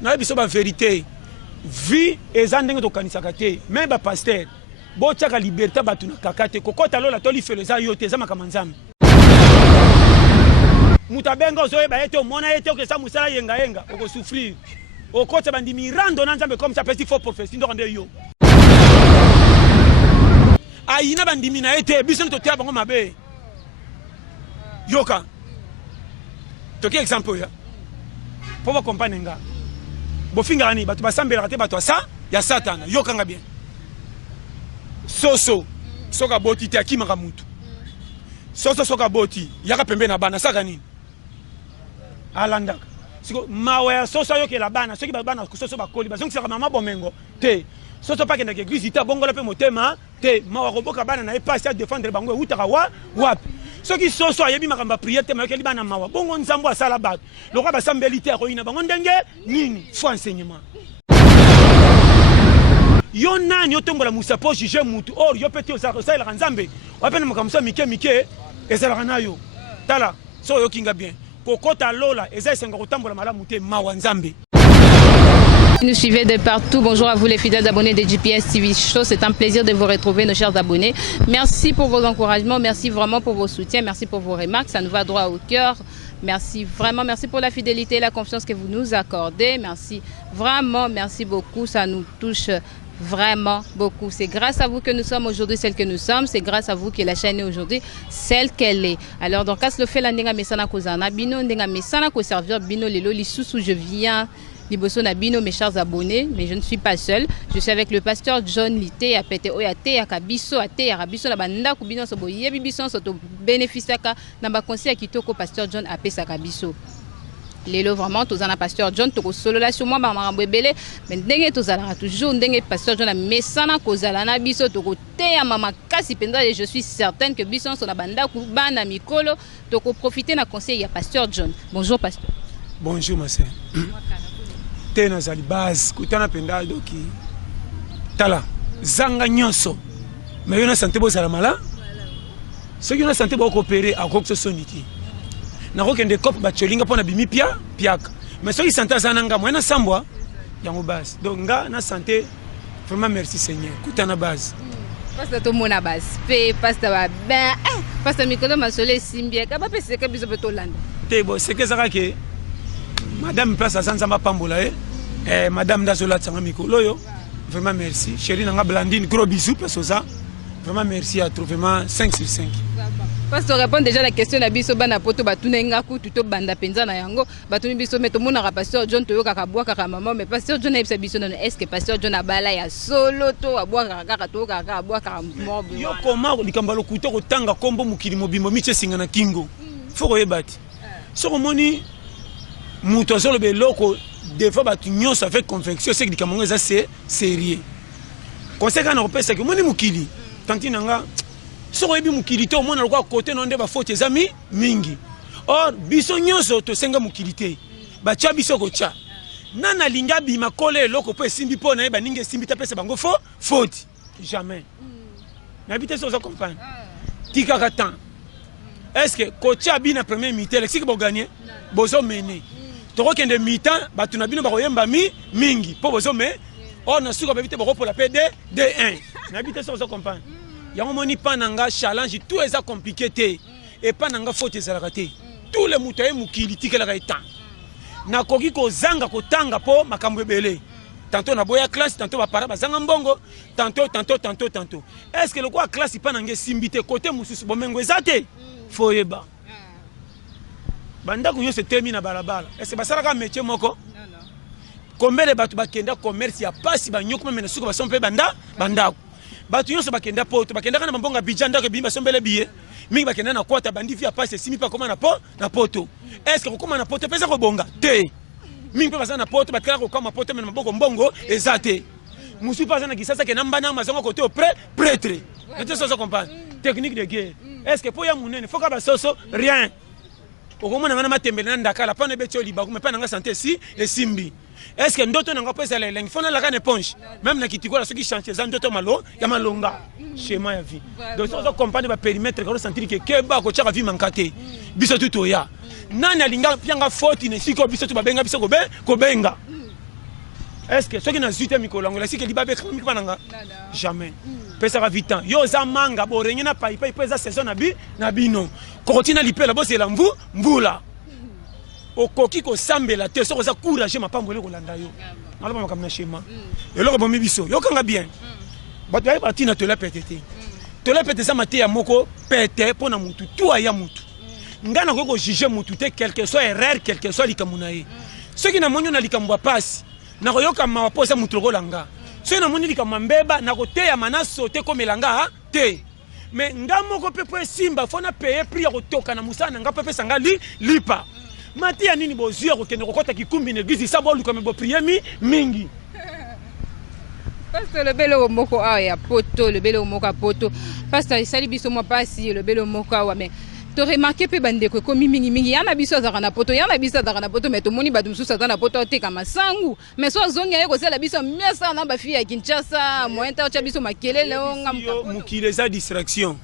na biso ba vérité vie ezandenge to kanisaka te même ba pasteur bo tiaka liberté batu na kakate kokota lola to li feleza yo te za makamanzambe mutabenga ozoyeba ete omona ete okesa musala yenga oko souffrir okota bandimi rando na nzambe comme ça petit faux prophétie ndo rende yo ayina bandimi na ete biso to tia bango mabe yoka toki exemple ya pour vous comprendre nga bofinga ni batu basambela te batu asa ya satana yoka nga bien soso soka boti te akimaka mutu soso soka boti yaka pembe na bana saka nini alandaka siko mawe ya soso yoke la bana soki bana soso bakoli bazongi saka mama bomengo te soso pa kenda ke église ita bongola pe motema te mawa koboka bana na epasi à défendre bango utaka wapi soki soso ayebi makamba prière te mayoke libana mawa bongo nzambo asala bato lokwa basambeli te akoyina bango ndenge nini fo enseignement yo nani otombola musa po juger mutu or yo peti osalaka nzambe wapena makamusa mike ezalaka nayo tala so yokinga bien kokota lola eza esenga kotambola malamu te mawa nzambe. Nous suivez de partout. Bonjour à vous les fidèles abonnés de GPS TV Show. C'est un plaisir de vous retrouver, nos chers abonnés. Merci pour vos encouragements, merci vraiment pour vos soutiens, merci pour vos remarques. Ça nous va droit au cœur. Merci vraiment, merci pour la fidélité et la confiance que vous nous accordez. Merci vraiment, merci beaucoup. Ça nous touche vraiment beaucoup. C'est grâce à vous que nous sommes aujourd'hui celle que nous sommes. C'est grâce à vous que la chaîne est aujourd'hui celle qu'elle est. Alors, donc, à ce fait, la ndenga mesana kozana bino, ndenga mesana ko servir bino lelo lisusu je viens. Liboso Nabino, mes chers abonnés, mais je ne suis pas seul. Je suis avec le pasteur John Lité, à Pete Oyate, à Kabiso, à Te, à Rabiso, à Banda, Kubino, Sobo, Yebibiso, Soto, Bénéficiaka, Namba Conseil à Kitoko, pasteur John, à Pesa Kabiso. Lelo vraiment, tous en pasteur John, Toko solo là sur moi, Maman Bébélé, mais dengue tous en toujours, dengue pasteur John, mais sana kozalana biso, Toko Te, à Maman Kassi Penda, et je suis certaine que Bison, son Banda, Kubana, Mikolo, Toko profiter d'un conseil à pasteur John. Bonjour, pasteur. Bonjour, ma sœur. Tena zali base kutana penda doki tala zanga nyonso mais yona santé bo sala mala ce qui na santé bo coopérer à quoi que ce soit niti na ko kende cop ba cholinga pona bimi piaka mais ce qui santé zananga moi na sambwa yango base donc nga na santé vraiment merci Seigneur kutana base pasteur to mona base pe pasteur ba ben pasteur mikolo masole simbia ka ba pese ka biso beto landa te bo c'est que ça que madame place à Sanzamba Pambola madame Dazola Tsangamiko loyo vraiment merci chérie nanga Blandine gros bisous parce que ça vraiment merci à toi vraiment 5 sur 5 parce que répond déjà la question na biso bana poto batunenga ku tuto banda penza na yango batuni biso meto mona ka pasteur John toyo kaka bwa kaka maman mais pasteur John a biso non est-ce que pasteur John a bala ya solo to abwa kaka to kaka bwa kaka mo yo comment likambalo kuto kotanga kombo mukili mobimbo miche singa na kingo faut yebati so moni muto solo be loko des fois batu nyonso avec conviction c'est que dikamongo ça c'est sérieux conséquent na repère c'est que moni mukili tanti nanga soko yebi mukili to mona lokwa côté non de ba faute ezami mingi or biso nyonso to senga mukili te ba cha biso ko cha nana linga bi makole loko po simbi po na ba ninge simbi ta pesa bango faute jamais n'habite so ça comprendre tika katan est-ce que kocha bi na premier mi-temps si que bo gagner bozo mener toko kende mi-temps batu na bino ba koyemba mingi po bozo mais on a su ko bevite bako pour la PD D1 n'habite so ça comprendre yango moni pananga challenge tout est compliqué te et pananga faute ezalaka te tous les mutaye mukili tikelaka etan na koki ko zanga ko tanga po makambo ebele tantôt na boya classe tantôt ba para bazanga mbongo tantôt est-ce que le quoi classe pananga simbité côté mususu bomengo ezate foyeba banda kunyo se termine balabala est-ce que basala métier moko combien de batu bakenda commerce ya pasi banyoko mena suko basompe banda batu nyonso bakenda poto bakenda kana mbonga bijanda ke bimba sombele biye mingi bakenda na kwata bandi via pasi simi pa koma na poto est-ce que koma na poto pesa ko bonga te mingi pa na poto bakela ko koma poto mena mbongo mbongo ezate musu pa na kisasa ke namba na mazongo côté au prêtre tu sais ça comprendre technique de guerre est-ce que pour ya munene faut ka basoso rien okomona ngana matembele na ndakala pa na betio libaku mais pa na santé si et simbi est-ce que ndoto nanga pesa la lengi fona la kana ponche même na kitikola ceux qui chantent za ndoto malo ya malonga schéma ya vie donc ça comprendre ba périmètre ko sentir que ba ko tshaka vie mankate biso tuto ya nani alinga pianga faute ne siko biso tu babenga biso ko benga est-ce que soki na zuite mikolo ngola sike libabe kama mikwananga jamais pesa ka vitan yo za manga borenye na pai pai pesa saison na bino kokotina lipela bo c'est la mbula okoki ko sambela te soko za courage mapambole kolanda yo alaba makamna shema eloko bomi biso yo kanga bien bato ya batina to la pétété to la pétété ça maté ya moko pété pona mutu tout aya mutu ngana ko juger mutu te quelque soit erreur quelque soit likamuna ye soki na monyo na likamwa passe na koyoka mawaposa mutu kolanga soki na monyo likamwa mbeba na koteya manaso te komelanga te mais ngamo ko pepe simba fona payer prix ya kotoka na musana nga pepe sanga lipa mati ya nini bozia ko kende kokota kikumbi ne gizi sabo luka me bo prier mingi parce que le belo moko ya poto le belo moko poto parce que sali biso mo pasi le belo moko wa mais to remarquer pe bandeko ko mingi yana biso za kana poto yana biso za kana poto mais to moni ba dumsu za na poto te kama sangu mais so zongi ya ko sala biso miesa na ba fille ya Kinshasa moenta cha biso makelele ngam mukile za distraction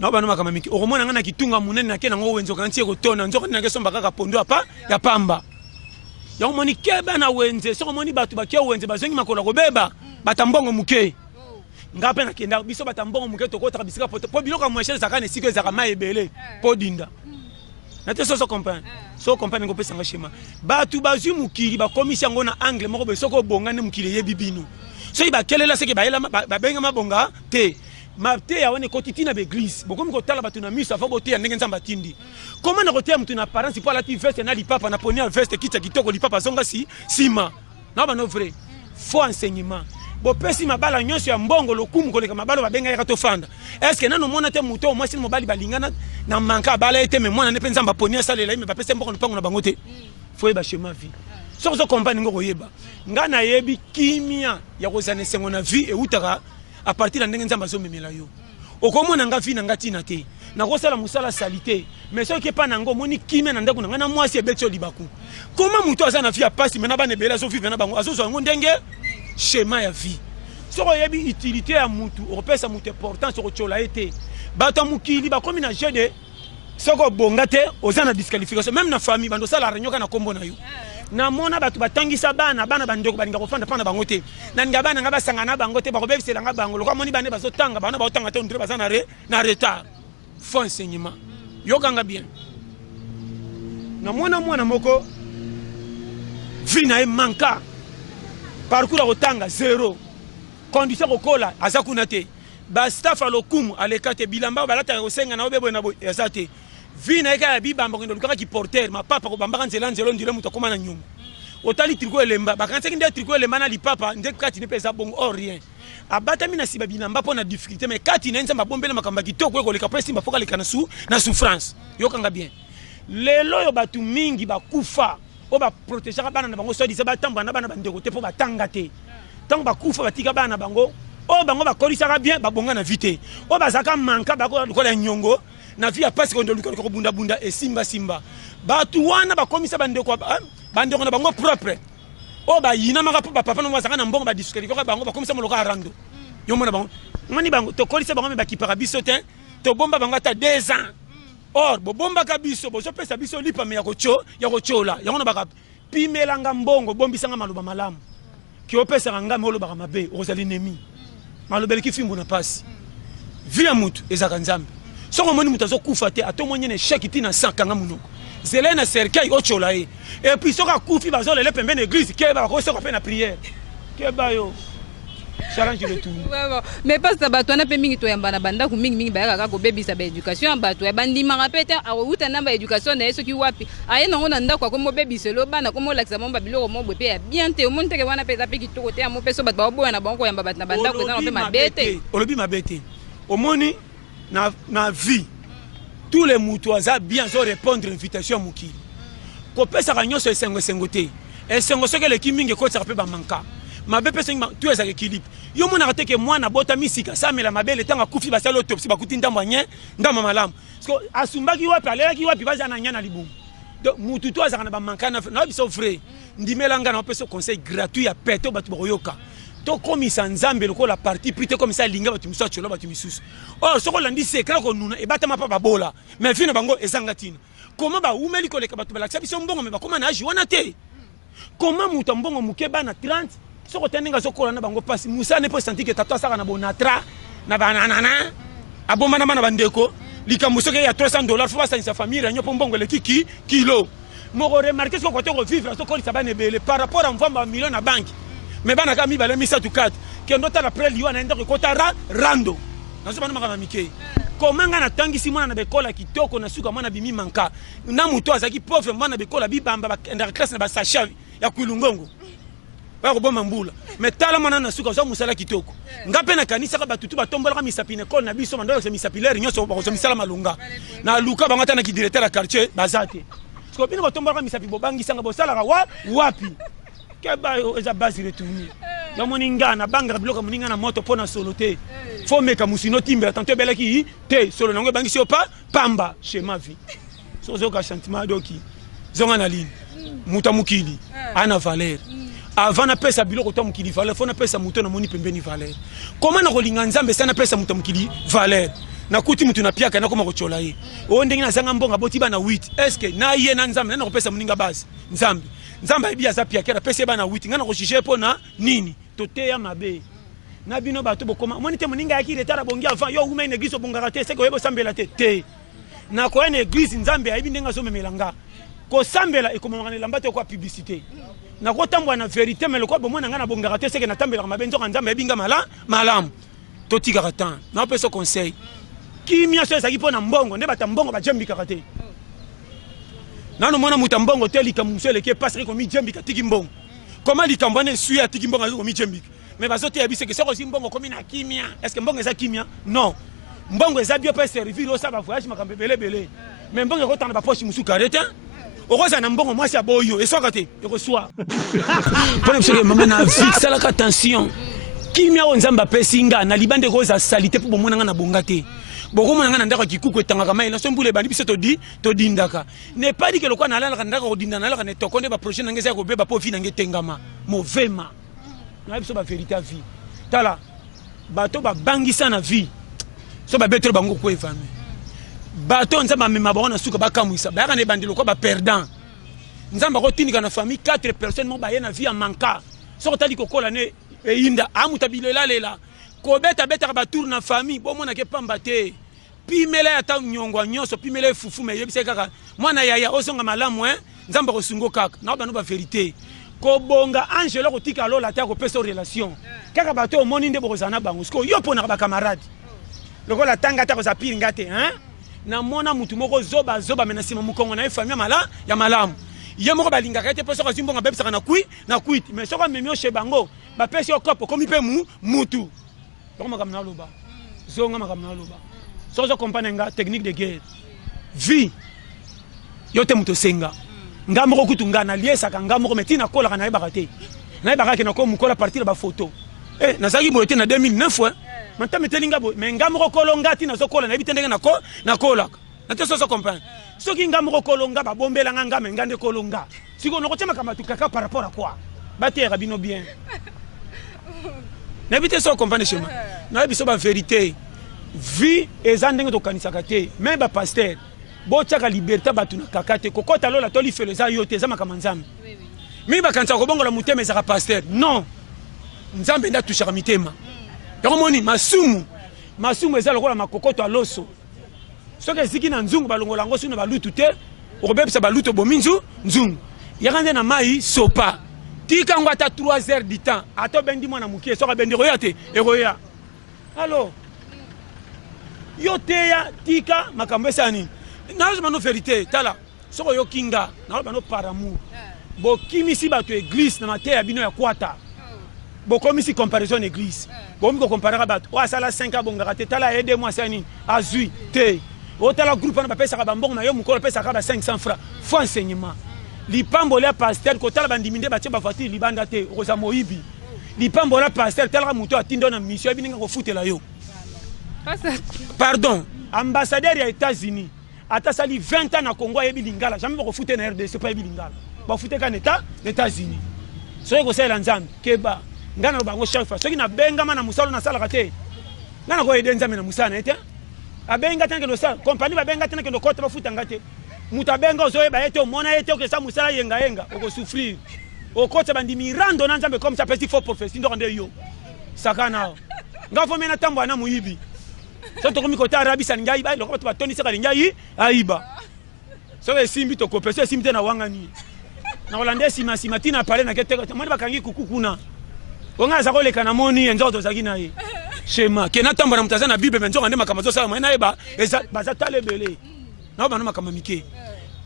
na bana makama miki okomona ngana kitunga munene na kena ngo wenzo kantie ko tona nzoko na keso mbaka pondo apa ya pamba ya omoni keba na wenze soko moni batu bakia wenze bazongi makola ko beba batambongo muke ngape na kenda biso batambongo muke to kota bisika po biloko mweshele zakane siko zaka maebele po dinda na te so comprendre so comprendre ngo pesa ngashema batu bazu mukili ba komisi ngo na angle moko be soko bongane mukili ye bibino so iba kelela seke ba yela ba benga mabonga te mate ya wane kotitina be église bokomi ko tala batu na miso afa bote ya ndenge nzamba tindi comment na kote mtu na parents pour la ti veste na li papa na ponia veste kita kitoko li papa zonga sima na ba no vrai faux enseignement bo pesi mabala nyonso ya mbongo lokumu koleka mabalo babenga ya to fanda est ce que nano mona te muto moi si mobali balingana na manka bala ete me mwana ne penza mba ponia salela me ba pesi mbongo mpango na bango te faut ba schéma vie so so compagnie ngo yeba ngana yebi kimia ya kozana sengo na vie e utaka à partir de ndenge nzamba zo memela yo okomona nga vi na ngati na te na kosala musala salite mais ce qui pas nango moni kimia na ndako na mwasi ebetso libaku comment muto azana vie a passe mena bana bela zo vivre na bango azozo ngo ndenge schéma ya vie soko yebi utilité ya mutu opesa mutu importance ko chola ete bato mukili ba komi na jeu de soko bonga te ozana disqualification même na famille bando sala renyoka na kombo na yo na mona batu batangisa bana bandeko balinga kofanda pana bango te na nga bana nga basangana bango te bakobebisela nga bango lokwa moni bane bazotanga bana baotanga te ndire bazana na retard faux enseignement yokanga bien na mwana moko vina e manka parcours kotanga zéro condition kokola azakuna te ba staff alokumu alekate bilamba balata kosenga na obebo na yazate vina eka ya bibamba ko ndolukaka ki porteur ma papa ko bambaka nzela ndire muto koma na nyungu otali triko elemba bakantsaki nde triko elemba na lipapa nde kati ne pesa bongo or rien abata mina siba bilamba pona difficulté mais kati na nzamba bombela makamba kitoko ko leka presi mbafoka leka na souffrance yokanga bien lelo yo batu mingi bakufa o ba protéger bana na bango so disa batamba na bana bandeko te po batanga te tant bakufa batika bana bango o bango bakolisaka bien babonga na vite o bazaka manka bako kola nyongo na vie passe ko ndoluka ko bunda e simba batu wana bakomisa bandeko na bango propre o ba yina maka papa no bazaka na mbongo ba discuter ko bango bakomisa moloka arando yo mona bango ngani bango to kolisa bango me bakipaka biso te to bomba bango ata 2 ans or bo bomba ka biso bo so pesa biso lipa me ya kochola yango na baka pimelanga mbongo bombisanga maluba malamu ki opesa nga me oloba mabe ozali nemi malobeli ki fimbo na pasi via mutu ezaka nzambe soko moni mutu azokufa te atomoni ne chèque tina 100 kanga munoko zele na cercueil ochola ye et puis soka kufi bazolele pembeni église ke ba ko soka pe na prière ke ba yo challenge le tout mais pas ça bato na pe mingi to yamba na banda ku mingi ba ka ko bebisa ba éducation bato ya bandi manga pete a uta na ba éducation na yeso ki wapi aye na ngona ndako ko mo bebiselo bana ko mo lakisa mo ba biloko mo bwe bien te o monte ke wana peza pe ki to te mo peso bato ba boya na bango yamba bato na banda ko na pe mabete olobi mabete omoni na vie tous les mutuaza bien zo répondre invitation mukili ko pesa ka nyoso esengo te esengo soke le kiminge ko tsaka pe ba manka mabe pesa tu eza équilibre yo mona kateke mwana bota misika samela mabele tanga kufi basala autopsie bakuti ndamba nye ndamba malamu parce que asumbaki wapi alelaki wapi baza na nyana libumu donc mutu to azaka na ba manka na biso vrai ndimelanga na pesa conseil gratuit ya peto batu boyoka to komisa nzambe lokola parti plutôt comme ça linga batu miso chola batu misusu or soko landi secret ko nuna e batama pa babola mais fina bango ezanga tina comment ba umeli ko leka batu balakisa biso mbongo me bakoma na agi wana te comment muta mbongo muke bana 30 soko tendenga zokola na bango pasi musa ne peut sentir que tata saka na bonatra na banana abomba na bana bandeko likambo soke ya $300 faut pas sa famille ranyo po mbongo le kiki kilo moko remarquer ce côté ko vivre soko li sabane belé par rapport à mvamba million na banque mais bana kami bale misa tu 4 que ndota la près liwa na ndako kotara rando nazo bana makama mike comment ngana tangisi mwana na bekola kitoko na suka mwana bimi manka na muto azaki pauvre mwana bekola bibamba ba classe na ba sacha ya kulungongo ba ko bomba mbula mais tala mwana na suka zo musala kitoko ngape na kanisa ka batutu batombola ka misapine ko na biso mandolo se misapilere nyoso ba ko misala malunga na luka bangata na ki directeur ya quartier bazate ko bino batombola ka misapi bobangi sanga bosala ka wapi ke ba eza basi retourner ya moninga na banga biloko moninga na moto pona solo te faut meka musino timbe tanto belaki te solo nango bangi sio pa pamba chez ma vie so zo ka sentiment doki zonga na ligne muta mukili ana valeur avant na pesa biloko to mukili valeur faut na pesa muto na moni pembeni valeur comment na kolinga nzambe sana pesa muto mukili valeur na kuti mutu na piaka na koma ko chola ye o ndenge na zanga mbonga boti bana 8 est-ce que na ye na nzambe na ko pesa muninga base nzambe ebi aza piaka na pesa bana 8 ngana ko chiche pona nini tote ya mabe na bino bato bokoma moni te muninga yaki retara bongi avant yo uma une église bongara te c'est que yebo sambela te na ko une église nzambe ayibi ndenga zo memelanga ko sambela ekomanga lamba te ko publicité na ko tambwa na vérité mais le ko bomona ngana bongara te c'est que na tambela mabe nzoka nzambe ebinga malam to tika ratan na peso conseil kimia so ezaki pona mbongo nde bata mbongo ba jembi karate nano mona mutambongo te likamusele ke passer ko mi jembi katiki mbongo comment likambane suya tiki mbongo ko mi jembi mais bazote ya bise que soko mbongo komi na kimia est-ce que mbongo eza kimia non mbongo eza bio peut servir au ça va voyage makambe belé mais mbongo ko tanda ba poche musu karete okoza na mbongo mwasi ya boyo esoka te ekoswa pona mseke mama na fixe la attention kimia o nzamba pesinga na libande ko za salité pour bomona nga na bonga te boko mona nga na ndako kikuku etangaka mai na sombule bandi biso to dindaka ne pas dit que le quoi na la ndako ko dindana la ne tokonde ba projet na ngeza ko beba po fi na ngetengama mauvais na biso ba vérité à vie tala bato ba bangisa na vie so ba betre bango ko evame bato nzamba mema ba na suka ba kamwisa ba kana bandilo ko ba perdant nzamba ko tindika na famille 4 personnes mo ba ye na vie en manka so tali ko kola ne eyinda amutabilela lela ko beta ba tour na famille bo mona ke pamba te pimela ya ta nyongwa nyoso pimela fufu me yebise kaka mwana yaya osonga malamu nzamba ko sungo kaka na ba no ba vérité ko bonga angelo ko tika lola ta ko peso relation kaka bato moni nde bokozana bango sko yo pona ba camarade lokola tanga ta ko za piringa te na mona mutu moko zoba menasima mukongo na famille ya malamu ye moko balinga kete peso ko zimbonga bebisa na kuit mais soko memio chez bango ba pesi okopo komi pe mutu comme makamna loba zonga makamna loba sozo kompanenga technique de guerre vie yote muto senga ngamoko kutunga na liesa ka ngamoko metina kola kana ebakate na ebakake na ko mukola partir ba photo nazaki boyete na 2009 manta metelinga bo mais ngamoko kolonga tina zokola na bitendenge na kola na te sozo comprendre soki ngamoko kolonga ba bombela ngame ngande kolonga siko noko tema kama tukaka par rapport à quoi batera bino bien n'habitez ça comprendre chez moi na biso ba vérité vie ezandenge to kanisaka te même ba pasteur bo tchaka liberté batuna kakate kokota lola to li feleza yote za makamanzambe mi ba kanisa ko bongola mutema za pasteur non nzambe nda tushaka mitema yakomoni masumu eza lokola makokoto aloso soki eziki na nzungu balongola ngo sino balutu te okobebisa balutu bominzu nzungu yakande na mai sopa tika ngo ata 3 heures du temps ato bendi mwana mukie soka bendi roya te eroya alors yo teya tika makambo esani nazo mano vérité tala soko yo kinga nazo mano par amour bo kimisi bato église na mateya bino ya kwata bo komisi comparaison église bo miko comparer bato o asala 5 ans bongaka te tala aide moi sani azui te o tala groupe na ba pesa ka mbongo na yo mukolo pesa ka ba 500 francs faut enseignement lipambola pasteur ko tala bandiminde batie ba voiture libanda te oza moyibi lipambola pasteur tala muto atindo na mission bininga ko futela yo pardon ambassadeur ya États-Unis ata sali 20 ans na Congo yebi lingala jamais ko futer na RDC pas yebi lingala ba futer ka état États-Unis soki ko sala nzambe keba ngana bango chaque fois soki na benga mana musalo na sala kate ngana ko ede nzambe na musana ete abenga tanke no sala compagnie ba benga tanke no kota ba futa ngate muta benga ozoyeba ete omona ete okesa musala yenga oko souffrir okota bandimi rando na nzambe comme ça petit faux prophétie ndo rande yo sakana nga fo mena tambo na muyibi so to komi kota arabi san ngai ba lokota batoni saka ngai aiba so esimbi to kopesa esimbi te na wangani na hollandais simatina parler na keteka mwana bakangi kukukuna onga za koleka na moni enzo zaki na ye shema kena tambo na mutazana bible benzo ngande makamazo sala mwana eba eza bazatale bele na bana makamamike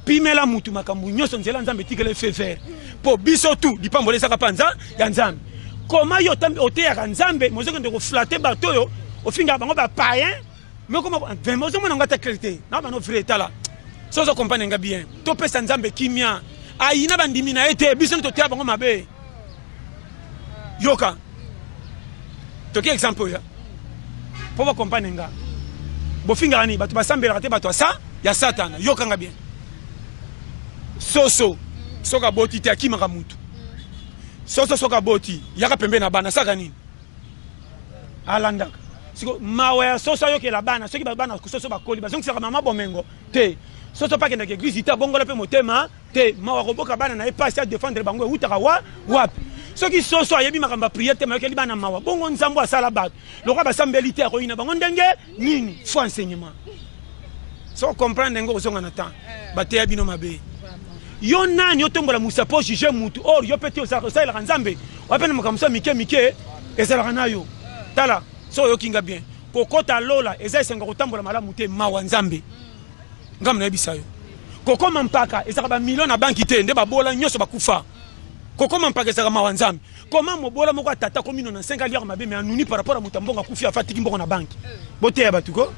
pimela mutu makambu nyoso nzela nzambe tikele fefer po biso tu dipambole saka panza ya nzambe koma yo tambe oteya nzambe mozoko ndeko flatter bato yo ofinga bango ba païen mais comment vraiment mona ngata clarté na bana vrai tala sozo comprendre nga bien to pesa nzambe kimia aina bandimi na ete biso to teya bango mabe yoka toki exemple ya pour vous comprendre nga bofinga ni bato basambela te bato sa ya satana yoka nga bien soso soka boti te akimaka mutu soso soka boti yaka pembe na bana saka nini alandaka siko mawe ya soso yokela bana soki bana soso bakoli bazongisaka mama bomengo te soso pakenda ke église ita bongola pe motema te mawa koboka bana na epasi a défendre bango utaka wapi soki soso ayebi makamba prière te mayokeli bana mawa bongo nzambo asala bato lokwa basambeli te akoyina bango ndenge nini fo enseignement so comprendre ngo ozonga na temps bateya bino mabe yo nani yo tombola musa po juger mutu or yo peti osala nzambe wapena makamusa mike ezalaka nayo tala so yo kinga bien kokota lola eza esenga kotambola malamu te mawa nzambe ngam na yebisa yo kokoma mpaka ezaka ba million na banki te nde babola nyoso bakufa kokoma mpaka ezaka mawa nzambe koma mobola moko atata komino na 5 aliard mabe mais anuni par rapport à mutambonga kufi afatiki mboko na banki bote ya batuko